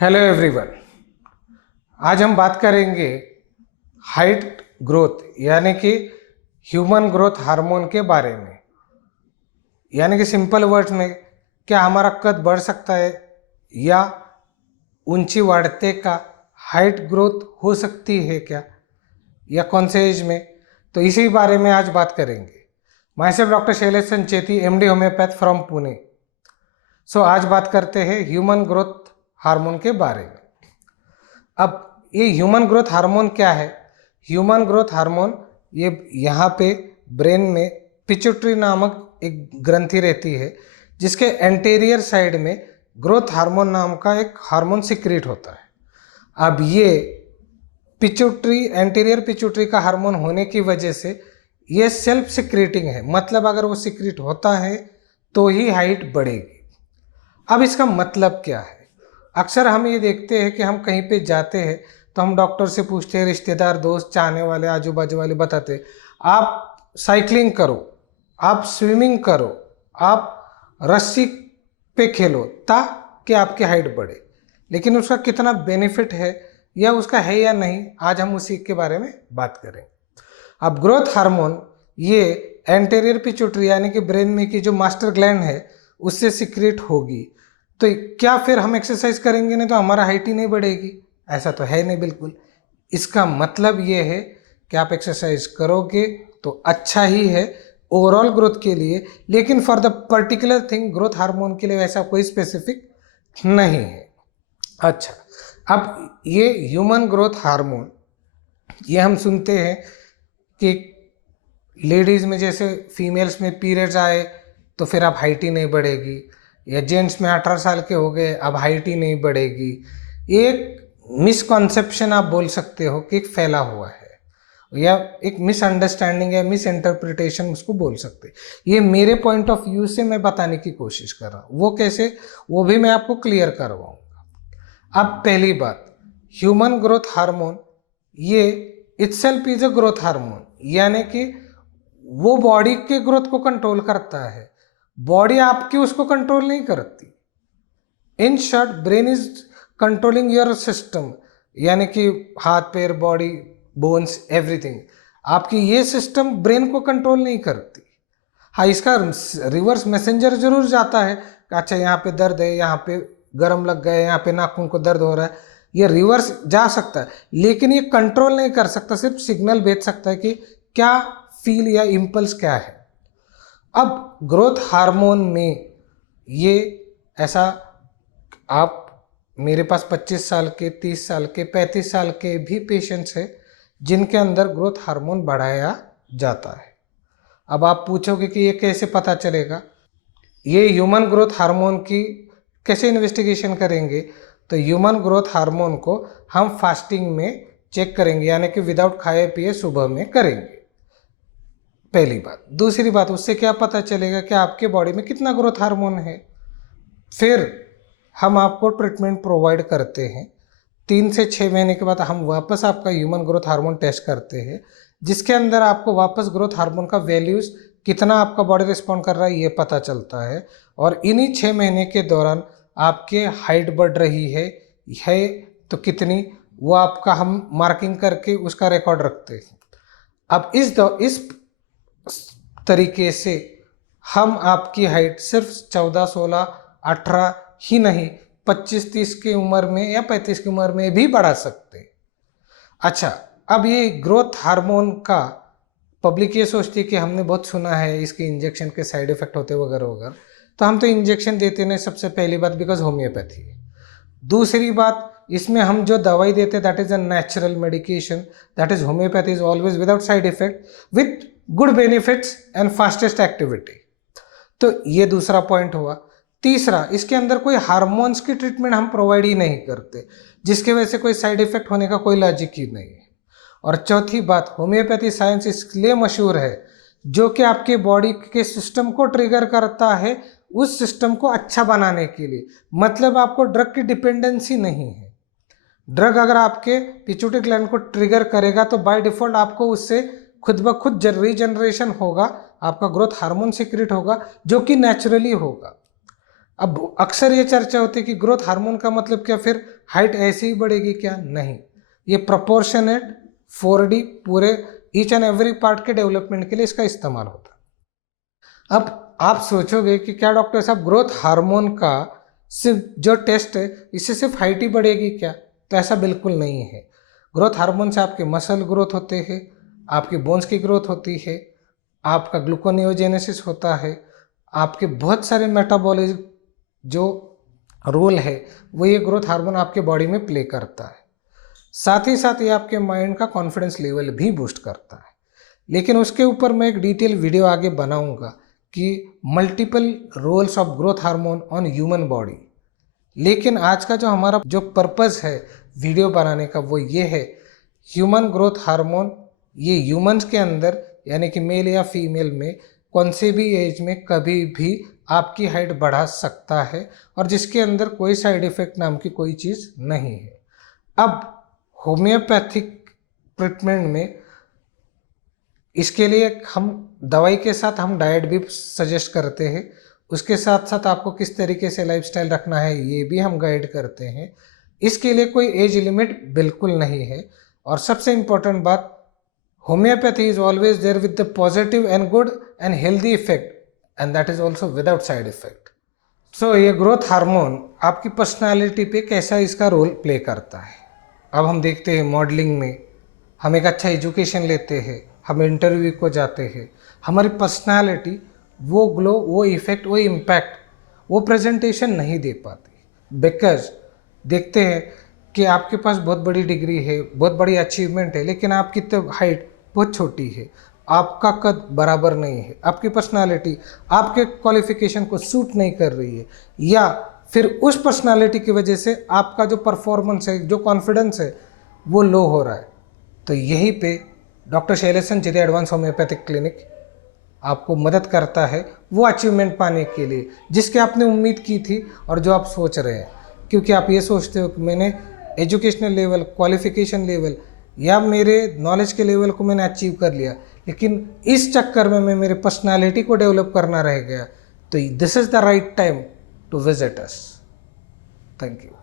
Hello everyone. आज हम बात करेंगे हाइट ग्रोथ यानी कि ह्यूमन ग्रोथ हार्मोन के बारे में। यानी कि सिंपल वर्ड्स में, क्या हमारा कद बढ़ सकता है या ऊंची बढ़ते का हाइट ग्रोथ हो सकती है क्या, या कौन से एज में? तो इसी बारे में आज बात करेंगे। Myself doctor Shailesh Sancheti, MD homeopath from Pune. So आज बात करते हैं ह्यूमन ग्रोथ हार्मोन के बारे में। अब ये ह्यूमन ग्रोथ हार्मोन क्या है? ह्यूमन ग्रोथ हार्मोन ये यहाँ पे ब्रेन में पिट्यूटरी नामक एक ग्रंथि रहती है, जिसके एंटीरियर साइड में ग्रोथ हार्मोन नाम का एक हार्मोन सिक्रीट होता है। अब ये पिट्यूटरी, एंटीरियर पिट्यूटरी का हार्मोन होने की वजह से ये सेल्फ सिक्रीटिंग है, मतलब अगर वो सिक्रीट होता है तो ही हाइट बढ़ेगी। अब इसका मतलब क्या है? अक्सर हम ये देखते हैं कि हम कहीं पे जाते हैं तो हम डॉक्टर से पूछते हैं, रिश्तेदार, दोस्त, चाहने वाले, आजू बाजू वाले बताते हैं, आप साइकिलिंग करो, आप स्विमिंग करो, आप रस्सी पे खेलो ताकि आपकी हाइट बढ़े। लेकिन उसका कितना बेनिफिट है या उसका है या नहीं, आज हम उसी के बारे में बात करेंगे। अब ग्रोथ हार्मोन ये एंटीरियर पिट्यूटरी यानी कि ब्रेन में की जो मास्टर ग्लैंड है उससे सिक्रेट होगी। तो क्या फिर हम एक्सरसाइज करेंगे नहीं तो हमारा हाइट ही नहीं बढ़ेगी? ऐसा तो है नहीं, बिल्कुल। इसका मतलब ये है कि आप एक्सरसाइज करोगे तो अच्छा ही है ओवरऑल ग्रोथ के लिए, लेकिन for the particular thing growth hormone के लिए वैसा कोई स्पेसिफिक नहीं है। अच्छा, अब ये ह्यूमन ग्रोथ हार्मोन ये हम सुनते हैं कि लेडीज़ में जैसे फीमेल्स में पीरियड्स आए तो फिर अब हाइट ही नहीं बढ़ेगी, या जेंट्स में 18 साल के हो गए अब हाइट ही नहीं बढ़ेगी। एक मिसकॉन्सेप्शन आप बोल सकते हो कि एक फैला हुआ है, या एक मिसअंडरस्टैंडिंग या मिस इंटरप्रिटेशन उसको बोल सकते। ये मेरे पॉइंट ऑफ व्यू से मैं बताने की कोशिश कर रहा हूँ, वो कैसे, वो भी मैं आपको क्लियर करवाऊंगा। अब पहली बात, ह्यूमन ग्रोथ हार्मोन ये itself is a growth hormone, यानी कि वो बॉडी के ग्रोथ को कंट्रोल करता है, बॉडी आपकी उसको कंट्रोल नहीं करती। In short, brain is controlling your system, यानी कि हाथ पैर, बॉडी, बोन्स, एवरीथिंग। आपकी ये सिस्टम ब्रेन को कंट्रोल नहीं करती। हाँ, इसका रिवर्स मैसेंजर जरूर जाता है, अच्छा यहाँ पे दर्द है, यहाँ पे गर्म लग गए, यहाँ पे नाखून को दर्द हो रहा है, ये रिवर्स जा सकता है, लेकिन ये कंट्रोल नहीं कर सकता, सिर्फ सिग्नल भेज सकता है कि क्या फील या इम्पल्स क्या है। अब ग्रोथ हार्मोन में ये ऐसा, आप मेरे पास 25 साल के, 30 साल के, 35 साल के भी पेशेंट्स हैं जिनके अंदर ग्रोथ हार्मोन बढ़ाया जाता है। अब आप पूछोगे कि ये कैसे पता चलेगा? ये ह्यूमन ग्रोथ हार्मोन की कैसे इन्वेस्टिगेशन करेंगे? तो ह्यूमन ग्रोथ हार्मोन को हम फास्टिंग में चेक करेंगे, यानी कि विदाउट खाए पिए सुबह में करेंगे, पहली बात। दूसरी बात, उससे क्या पता चलेगा कि आपके बॉडी में कितना ग्रोथ हार्मोन है। फिर हम आपको ट्रीटमेंट प्रोवाइड करते हैं। 3 से 6 महीने के बाद हम वापस आपका ह्यूमन ग्रोथ हार्मोन टेस्ट करते हैं, जिसके अंदर आपको वापस ग्रोथ हार्मोन का वैल्यूज़ कितना आपका बॉडी रिस्पॉन्ड कर रहा है ये पता चलता है। और इन्हीं 6 महीने के दौरान आपके हाइट बढ़ रही है तो कितनी, वो आपका हम मार्किंग करके उसका रिकॉर्ड रखते हैं। अब इस तरीके से हम आपकी हाइट सिर्फ 14, 16, 18 ही नहीं, 25, 30 की उम्र में या 35 की उम्र में भी बढ़ा सकते हैं। अच्छा, अब ये ग्रोथ हार्मोन का पब्लिक ये सोचती है कि हमने बहुत सुना है इसके इंजेक्शन के साइड इफेक्ट होते वगैरह वगैरह, तो हम तो इंजेक्शन देते नहीं, सबसे पहली बात, बिकॉज होम्योपैथी है। दूसरी बात, इसमें हम जो दवाई देते हैं that is a natural medication, that is homeopathy is always without side effect with good benefits and fastest activity. तो ये दूसरा पॉइंट हुआ। तीसरा, इसके अंदर कोई हार्मोन्स की ट्रीटमेंट हम प्रोवाइड ही नहीं करते, जिसकी वजह से कोई साइड इफेक्ट होने का कोई लॉजिक ही नहीं है। और चौथी बात, होम्योपैथी साइंस इसलिए मशहूर है जो कि आपके बॉडी के सिस्टम को ट्रिगर करता है, उस सिस्टम को अच्छा बनाने के लिए, मतलब आपको ड्रग की डिपेंडेंसी नहीं है। ड्रग अगर आपके पिट्यूटरी ग्लैंड को ट्रिगर करेगा तो बाय डिफॉल्ट आपको उससे खुद ब खुद रीजनरेशन होगा, आपका ग्रोथ हार्मोन सीक्रेट होगा जो कि नेचुरली होगा। अब अक्सर ये चर्चा होती है कि ग्रोथ हार्मोन का मतलब क्या, फिर हाइट ऐसे ही बढ़ेगी क्या? नहीं, ये प्रोपोर्शनेट 4D पूरे ईच एंड एवरी पार्ट के डेवलपमेंट के लिए इसका इस्तेमाल होता है। अब आप सोचोगे कि क्या डॉक्टर साहब ग्रोथ हार्मोन का सिर्फ जो टेस्ट है इससे सिर्फ हाइट ही बढ़ेगी क्या? तो ऐसा बिल्कुल नहीं है। ग्रोथ हार्मोन से आपके मसल ग्रोथ होते हैं, आपके बोन्स की ग्रोथ होती है, आपका ग्लूकोनियोजेनेसिस होता है, आपके बहुत सारे मेटाबॉलिज्म जो रोल है वो ये ग्रोथ हार्मोन आपके बॉडी में प्ले करता है। साथ ही साथ ये आपके माइंड का कॉन्फिडेंस लेवल भी बूस्ट करता है। लेकिन उसके ऊपर मैं एक डिटेल वीडियो आगे बनाऊंगा कि multiple roles of growth hormone on human body. लेकिन आज का जो हमारा जो पर्पस है वीडियो बनाने का वो ये है, ह्यूमन ग्रोथ हार्मोन ये ह्यूमंस के अंदर यानी कि मेल या फीमेल में कौन से भी एज में कभी भी आपकी हाइट बढ़ा सकता है और जिसके अंदर कोई साइड इफेक्ट नाम की कोई चीज़ नहीं है। अब होम्योपैथिक ट्रीटमेंट में इसके लिए हम दवाई के साथ हम डाइट भी सजेस्ट करते हैं, उसके साथ साथ आपको किस तरीके से लाइफस्टाइल रखना है ये भी हम गाइड करते हैं। इसके लिए कोई एज लिमिट बिल्कुल नहीं है। और सबसे इम्पोर्टेंट बात, homeopathy is always there with the positive and good and healthy effect and that is also without side effect. So ये ग्रोथ हार्मोन आपकी पर्सनालिटी पे कैसा इसका रोल प्ले करता है। अब हम देखते हैं मॉडलिंग में हम एक अच्छा एजुकेशन लेते हैं, हम इंटरव्यू को जाते हैं, हमारी पर्सनालिटी वो ग्लो, वो इफेक्ट, वो इम्पैक्ट, वो प्रेजेंटेशन नहीं दे पाती। बिकॉज देखते हैं कि आपके पास बहुत बड़ी डिग्री है, बहुत बड़ी अचीवमेंट है, लेकिन आपकी तो हाइट बहुत छोटी है, आपका कद बराबर नहीं है, आपकी पर्सनालिटी आपके क्वालिफिकेशन को सूट नहीं कर रही है, या फिर उस पर्सनालिटी की वजह से आपका जो परफॉर्मेंस है, जो कॉन्फिडेंस है वो लो हो रहा है। तो यहीं पे doctor Shailesh Chide advance homeopathic clinic आपको मदद करता है वो अचीवमेंट पाने के लिए जिसकी आपने उम्मीद की थी और जो आप सोच रहे हैं। क्योंकि आप ये सोचते हो कि मैंने एजुकेशनल लेवल, क्वालिफिकेशन लेवल या मेरे नॉलेज के लेवल को मैंने अचीव कर लिया, लेकिन इस चक्कर में मैं मेरे पर्सनालिटी को डेवलप करना रह गया। तो this is the right time to visit us. Thank you.